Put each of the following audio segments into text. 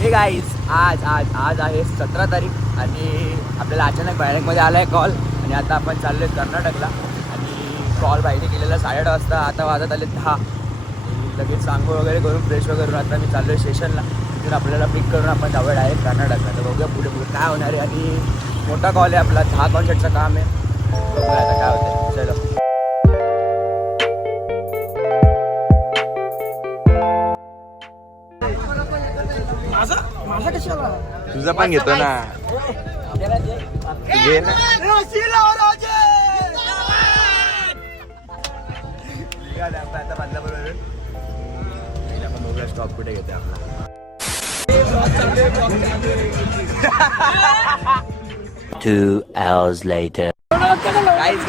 हे गाईज आज आज आज आहे 17 तारीख आणि आपल्याला अचानक बँकमध्ये आला आहे कॉल आणि आता आपण चाललो आहे कर्नाटकला आणि कॉल बाईने केलेला 8:30 वाजता. आता वाजत आले 10. लगेच सांगो वगैरे करून फ्रेश वगैरे करून आता मी चाललो आहे स्टेशनला. तिथून आपल्याला पिक करून आपण जाऊया डायरेक्ट कर्नाटकला. तर बघूया पुढे पुढे काय होणार आहे. आणि मोठा कॉल आहे आपला, 10 कॉन्सर्टचं काम आहे. बघूया आता काय होतं. चलो तुझं पण घेतो ना. घे ना. आता बांधला बरोबर आपण बघूया स्टॉप कुठे घेते आपला. 2 hours later. गाईज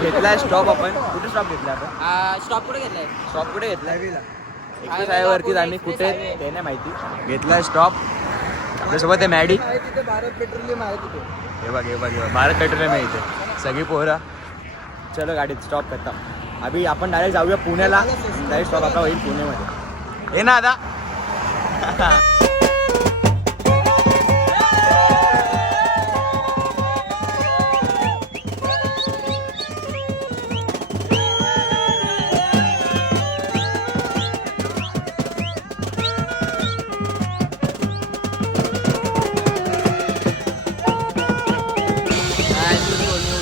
घेतलाय स्टॉप आपण. कुठे स्टॉप घेतला आपण? स्टॉप कुठे घेतलाय? स्टॉप कुठे घेतलाय? एक्सप्रेस हायवेवरतीच आम्ही कुठे ते नाही माहिती. घेतलाय स्टॉप. आपल्यासोबत आहे मॅडी. भारत पेट्रोलियम आहे तिथे. हे बघ भारत पेट्रोलियम आहे इथे. सगळी पोहरा. चलो गाडीत स्टॉप करता. अभि आपण डायरेक्ट जाऊया पुण्याला. डायरेक्ट स्टॉप आपला होईल पुण्यामध्ये. हे ना आता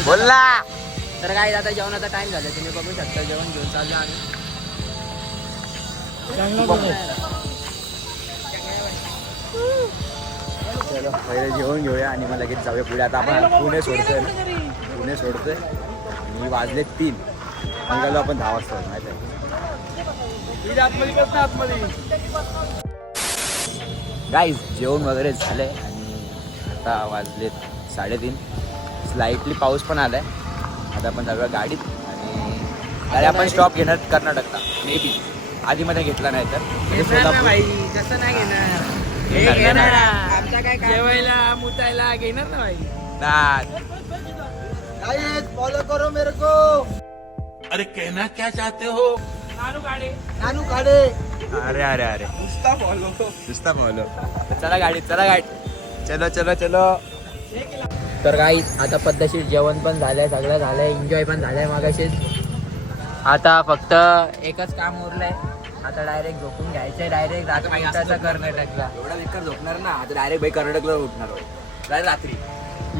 बोलला. तर काय आता जेवणाचा टाइम झाला, तुम्ही बघू शकता. जेवण घेऊन चाललो आम्ही. चलो पहिले जेवण घेऊया आणि मग लगेच जाऊया पुढे. आता आपण पुणे सोडतोय ना. पुणे सोडतोय आणि वाजले 3. निघालो आपण 10 वाजता. माहिती आहे गाईज जेवण वगैरे झालंय आणि आता वाजले 3:30. स्लाइटली पाऊस पण आलाय. आता आपण जाऊया गाडीत आणि आपण स्टॉप घेणार कर्नाटकला. मे बी आधीमध्ये घेतला नाही तर कसं नाही घेणार. आमचा काय जेवायला मुतायला घेणार ना भाई. फॉलो करो मेरे को. अरे कहना क्या चाहते हो? नानू काढे. अरे अरे अरे नुसता फॉलो. चला गाडीत. चलो. तर काही आता पद्धतशीर जेवण पण झालंय, सगळं झालंय, एन्जॉय पण झालंय मागाशीच. आता फक्त एकच काम उरलंय. आता डायरेक्ट झोपून घ्यायचंय. डायरेक्ट रात्री कर्नाटकला. एवढा बेकार झोपणार ना आता. डायरेक्ट बाई कर्नाटकला उठणार रात्री.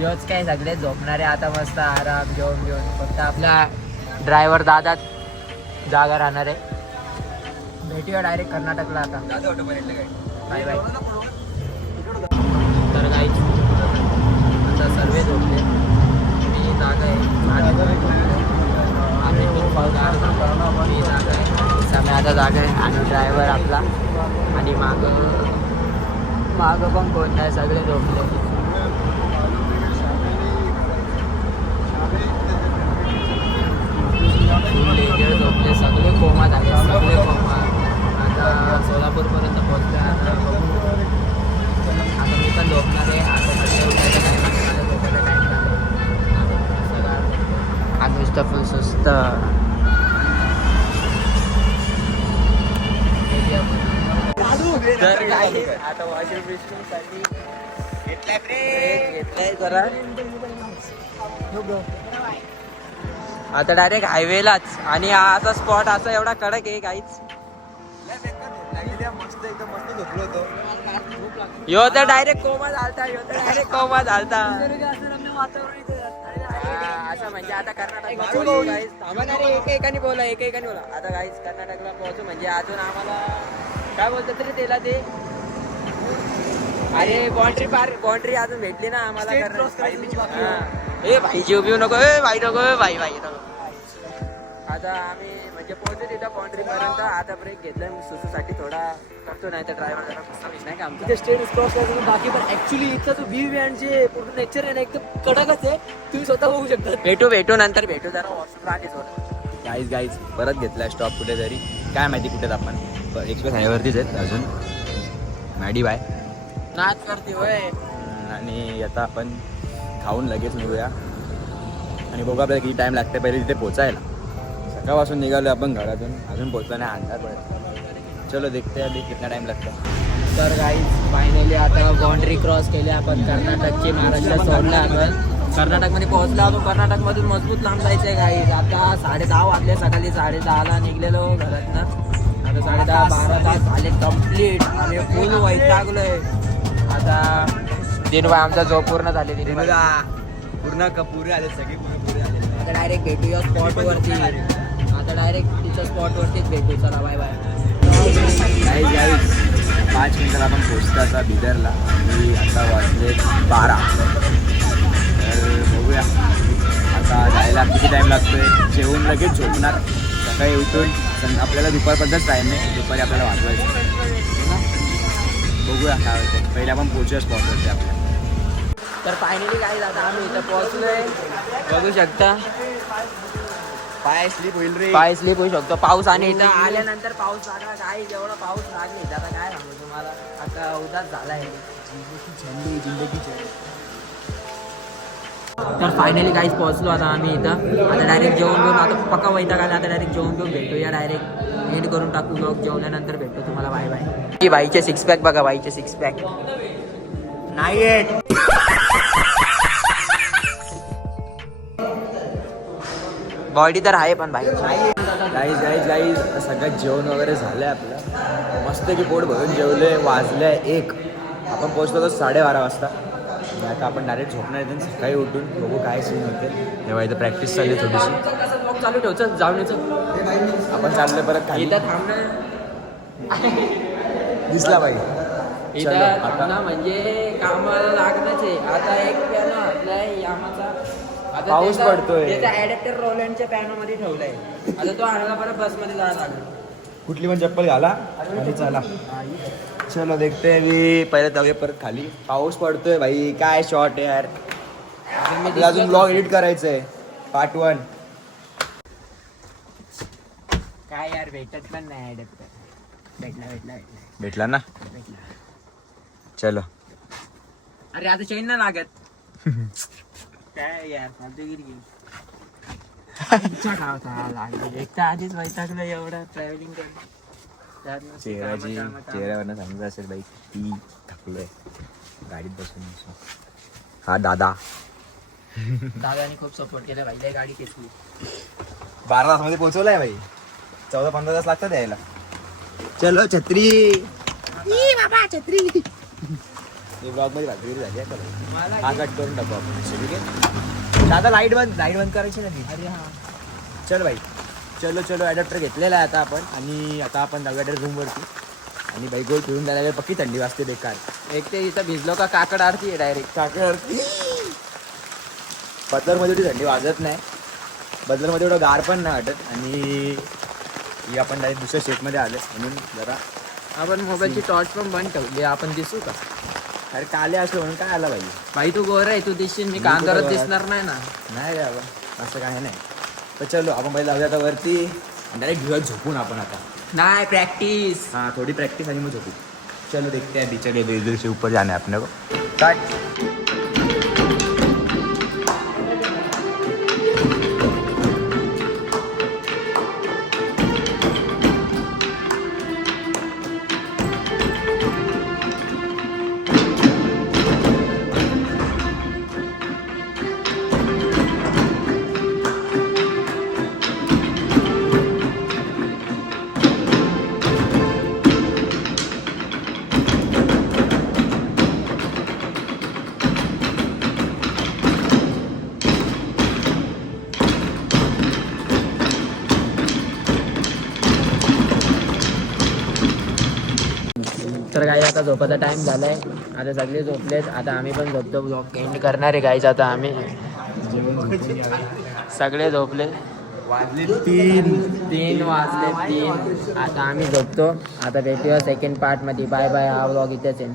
योच काय सगळे झोपणारे आता. मस्त आराम जेवण फक्त आपला ड्रायव्हर दादा जागा राहणार आहे. भेटूया डायरेक्ट कर्नाटकला आता. Bye bye. तर काही आता सर्व झोपले. मी जागा आहे. मी जागा आहे. समय आता जागा आहे आणि ड्रायव्हर आपला आणि मागं पण कोण नाही. सगळे झोपले. लेजर झोपले. सगळे कोमा झाले. आता सोलापूरपर्यंत पोहोचले. आता मी पण झोपणार आहे. आता सगळे उठायचा टाईम आहे. मला झोपायचा टाईम झाला. सगळं आम्ही नुसतं फुल सुस्त. तर काही आता वॉशिंग मशीनसाठी घेतलाय जरा. आता डायरेक्ट हायवेलाच. आणि असा स्पॉट असा एवढा कडक आहे काहीच. यो तर डायरेक्ट कोमा झालता. असं म्हणजे आता कर्नाटक एकाने बोला. आता काहीच कर्नाटकला पोहोचू म्हणजे अजून आम्हाला काय बोलतात तरी त्याला ते. अरे बाउंड्री अजून भेटली ना आम्हाला. हे भाई जीव बिव नको. भाई नको. आता आम्ही म्हणजे पोहोचू तिथं बाउंड्री पर्यंत. आता ब्रेक घेतलाय सुसूसाठी थोडा करतो. नाही तर ड्रायव्हर जरा नाही का आमचा स्टेट क्रॉस करायचं. बाकी पण ऍक्च्युली इथला जो व्ह्यू आणि जे पूर्ण नेचर आहे ना एकदम कडकच आहे. तुम्ही स्वतः बघू शकता. भेटू नंतर भेटू. जरा व्हॉट्सअप राहते. गाईज परत घेतलाय स्टॉप कुठेतरी. काय माहिती कुठेच आपण. एक्सप्रेस हायवेवरतीच आहेत अजून. मॅडी बाय नाच करते होय. आणि आता आपण खाऊन लगेच निघूया आणि बघू आपल्याला किती टाईम लागते पहिले तिथे पोचायला. सकाळपासून निघालो आपण घरातून. अजून पोचला नाही. अंधार पडत. चलो देखते हैं अभी कितना टाइम लगता है. तर गाईज फायनली आता बाउंड्री क्रॉस केली आपण कर्नाटकची. महाराष्ट्र सोडलं आपण कर्नाटकमध्ये पोहोचलो. अजून कर्नाटकमधून मजबूत लांब जायचं आहे गाईज. आता 10:30 वाजले. सकाळी 10:30ला निघलेलो घरातनं. आता 10:30 12 तास झाले कम्प्लीट. आम्ही फुल वैतागलोय. आता दिनबाई आमचा झोप पूर्ण झाले. पूर्ण पुरे आले सगळे पुरे आले. आता डायरेक्ट भेटूया स्पॉटवरती. आता डायरेक्ट तिच्या स्पॉटवरतीच भेटू. चला बाय बाय. गाईज 5 मिनिटात आपण पोहोचतो आता बिदरला. मी आता वाजले 12. तर बघूया आता जायला किती टाईम लागतोय. जेवून लगेच झोपणार. सकाळी उठून आपल्याला दुपारपर्यंतच टाईम आहे. दुपारी आपल्याला वाजवायचं. बघूया काय होतं. पहिले आपण पोहोचूया स्पॉटवरती आपल्या. तर फायनली काय आता आम्ही इथं पोहोचलोय. बघू शकता पाय स्लिप होईल रे. पाय स्लिप होऊ शकतो. पाऊस आणि इथं आल्यानंतर पाऊस लागला. काय जेवढा पाऊस लागले इथं आता काय सांगू तुम्हाला. आता उदास झालाय. तर फायनली काहीच पोहोचलो आता आम्ही इथं. आता डायरेक्ट जेवण घेऊन आता पक्का वैताग आला. आता डायरेक्ट जेवण घेऊन भेटूया. डायरेक्ट एंड करून टाकू. लोक जेवल्यानंतर भेटतो तुम्हाला. Bye bye. की बाईचे 6 पॅक बघा. बाईचे 6 पॅक नाही येत. बॉडी तर आहे पण बाई. गाईज सगळ्यात जेवण वगैरे झालंय आपलं. मस्त की पोट भरून जेवले. वाजले 1. आपण पोहोचलो तर 12:30 वाजता. आणि आता आपण डायरेक्ट झोपणार येते. सकाळी उठून बघू काय सीन होते. तेव्हा इथं प्रॅक्टिस चालली थोडीशी. ब्लॉग चालू ठेवचं जाऊन यायचं. आपण चाललोय परत खाली. इथं थांबणं दिसला बाई. इथं थांबणं म्हणजे कामाला लागणंच आहे. आता एक पॅनो आपलाय यामाचा. आता पाऊस पडतोय. त्याचा ॲडॅप्टर रोलँडच्या पॅनोमध्ये ठेवलाय. आता तो आणायला परत बसमध्ये जायला लागेल. कुठली पण चप्पल घाला आणि चला. चलो देखते. मी पहिले जाऊया परत खाली. पाऊस पडतोय भाई. काय शॉट आहे यार. आपल्याला अजून ब्लॉग एडिट करायचंय पार्ट 1. काय यार भेटत पण नाही ॲडॅप्टर. भेटला भेटला ना. चलो. अरे आता चैन ना लागत. काय यार फालतूगिरी. एक तर आधीच वैतागलं एवढं ट्रॅव्हलिंग करणं. चेहऱ्यावरनं सांगत असेल बाई किती थकलोय गाडीत बसून. हा दादा. दादाने खूप सपोर्ट केला भाई. गाडी घेतली. 12 तासामध्ये पोहोचवलाय भाई. 14-15 तास लागतात यायला. चलो छत्री. बाबा छत्री. ब्लॉग मध्ये भागीदारी झाली आहे. हा कट करून टाकू आपण. ठीक आहे. दादा लाईट बंद करायची ना ती. अरे हा. चल भाई. चलो ॲडॅप्टर घेतलेला आहे आता आपण. आणि आता आपण जाऊया रूमवरती. आणि बाई गोल फिरून जायला पक्की थंडी वाजते बेकार. एक ते इथं भिजलो का काकड आरती आहे डायरेक्ट. काकड. बदलरमध्ये एवढी थंडी वाजत नाही. बदलरमध्ये एवढं गार पण नाही वाटत. आणि आपण डायरेक्ट दुसऱ्या शेपमध्ये आले म्हणून जरा. आपण मोबाईलची टॉर्च पण बंद ठेवली. आपण दिसू का. अरे काले असलो म्हणून काय आला पाहिजे. भाई तू गोर आहे. तू दिसशील. मी कांदारच दिसणार नाही ना. नाही बाबा असं काय नाही. तर चलो आपण पहिले जाऊया आता वरती. डायरेक्ट घेऊया झोपून आपण आता. नाही प्रॅक्टिस. हाँ थोड़ी प्रैक्टिस आणि मग झोपू. चलो देखते हैं. बीच के इधर से ऊपर जाना है अपने को. स्टार्ट. तर काही आता झोपाचा टाइम झालाय. आता सगळे झोपलेत. आता आम्ही पण झोपतो. ब्लॉग एंड करणार आहे गाईज. आता आम्ही सगळे झोपले. वाजले 3 वाजले 3. आता आम्ही झोपतो. आता भेटूया सेकंड पार्टमध्ये. Bye bye. हा ब्लॉग इथेच आहे.